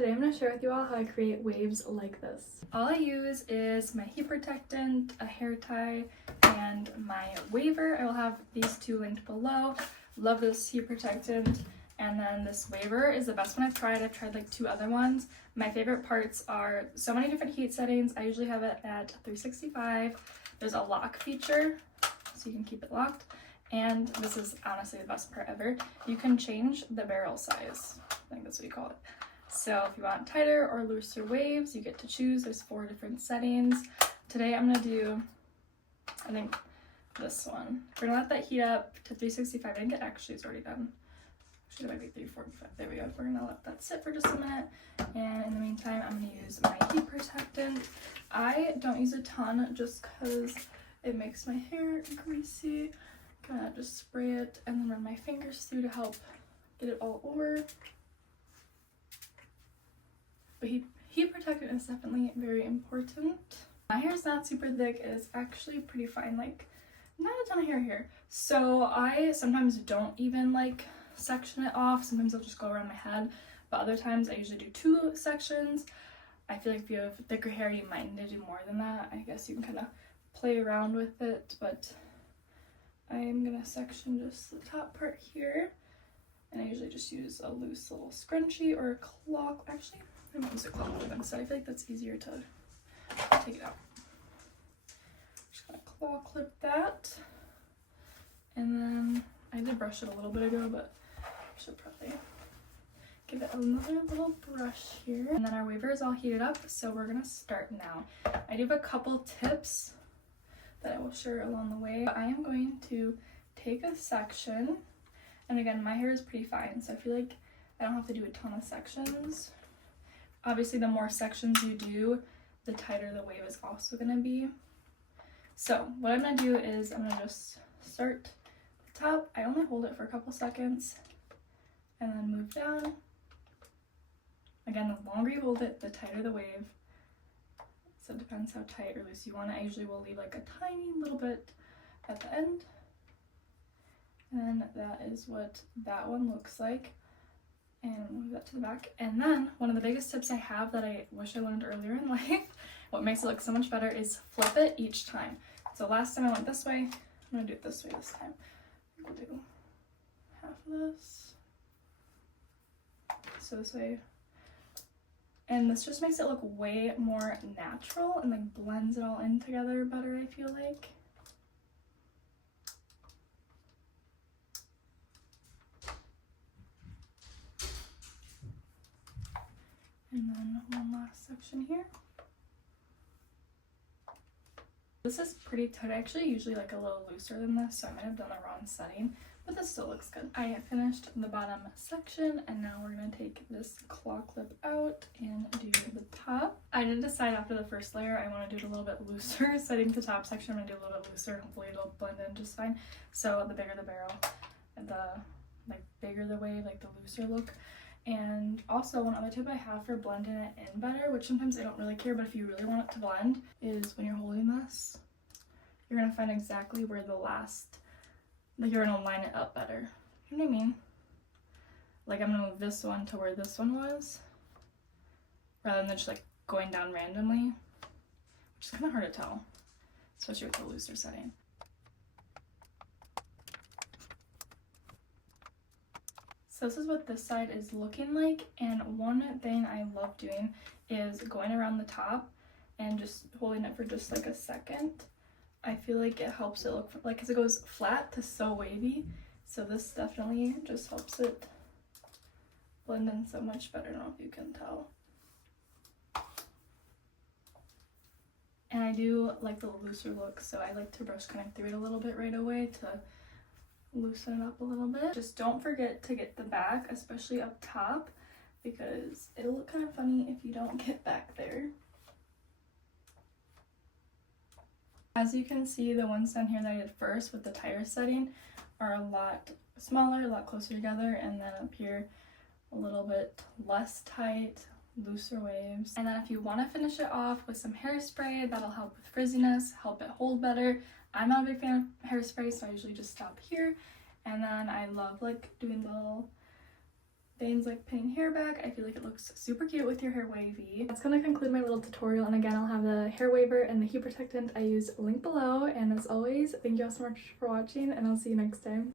Today I'm going to share with you all how I create waves like this. All I use is my heat protectant, a hair tie, and my waver. I will have these two linked below. Love this heat protectant. And then this waver is the best one I've tried. I've tried like 2 other ones. My favorite parts are so many different heat settings. I usually have it at 365. There's a lock feature, so you can keep it locked. And this is honestly the best part ever. You can change the barrel size. I think that's what you call it. So if you want tighter or looser waves, you get to choose. There's 4 different settings. Today I'm gonna do, I think, this one. We're gonna let that heat up to 365. I think it actually is already done. Actually, it might be 345. There we go. We're gonna let that sit for just a minute. And in the meantime, I'm gonna use my heat protectant. I don't use a ton just because it makes my hair greasy. Gonna just spray it and then run my fingers through to help get it all over. But heat protectant is definitely very important. My hair is not super thick. It is actually pretty fine, like not a ton of hair here. So I sometimes don't even like section it off. Sometimes I'll just go around my head, but other times I usually do 2 sections. I feel like if you have thicker hair, you might need to do more than that. I guess you can kind of play around with it, but I'm gonna section just the top part here. And I usually just use a loose little scrunchie or a claw. Actually, I might use a claw clip instead. I feel like that's easier to take it out. Just gonna claw clip that. And then I did brush it a little bit ago, but I should probably give it another little brush here. And then our waver is all heated up, so we're gonna start now. I do have a couple tips that I will share along the way. I am going to take a section, and again, my hair is pretty fine, so I feel like I don't have to do a ton of sections. Obviously, the more sections you do, the tighter the wave is also gonna be. So what I'm gonna do is I'm gonna just start at the top. I only hold it for a couple seconds and then move down. Again, the longer you hold it, the tighter the wave. So it depends how tight or loose you want it. I usually will leave like a tiny little bit at the end. And that is what that one looks like. And move that to the back. And then one of the biggest tips I have that I wish I learned earlier in life, what makes it look so much better, is flip it each time. So last time I went this way, I'm gonna do it this way this time. I think we'll do half of this. So this way. And this just makes it look way more natural and like blends it all in together better, I feel like. And then one last section here. This is pretty tight. I actually usually like a little looser than this, so I might have done the wrong setting, but this still looks good. I finished the bottom section, and now we're gonna take this claw clip out and do the top. I did decide after the first layer I want to do it a little bit looser, so I think the top section I'm gonna do a little bit looser. Hopefully it'll blend in just fine. So the bigger the barrel, the bigger the wave, like the looser look. And also one other tip I have for blending it in better, which sometimes I don't really care, but if you really want it to blend, is when you're holding this, you're gonna find exactly where the last, like you're gonna line it up better. You know what I mean? Like I'm gonna move this one to where this one was, rather than just like going down randomly, which is kind of hard to tell, especially with the looser setting. So this is what this side is looking like, and one thing I love doing is going around the top and just holding it for just like a second. I feel like it helps it look like, because it goes flat to so wavy, so this definitely just helps it blend in so much better. I don't know if you can tell. And I do like the looser look, so I like to brush kind of through it a little bit right away to loosen it up a little bit. Just don't forget to get the back, especially up top, because it'll look kind of funny if you don't get back there. As you can see, the ones down here that I did first with the tighter setting are a lot smaller, a lot closer together, and then up here a little bit less tight, looser waves. And then if you want to finish it off with some hairspray, that'll help with frizziness, help it hold better. I'm not a big fan of hairspray, so I usually just stop here. And then I love like doing the little things like pinning hair back. I feel like it looks super cute with your hair wavy. That's gonna conclude my little tutorial, and again, I'll have the hair waver and the heat protectant I use linked below. And as always, thank you all so much for watching, and I'll see you next time.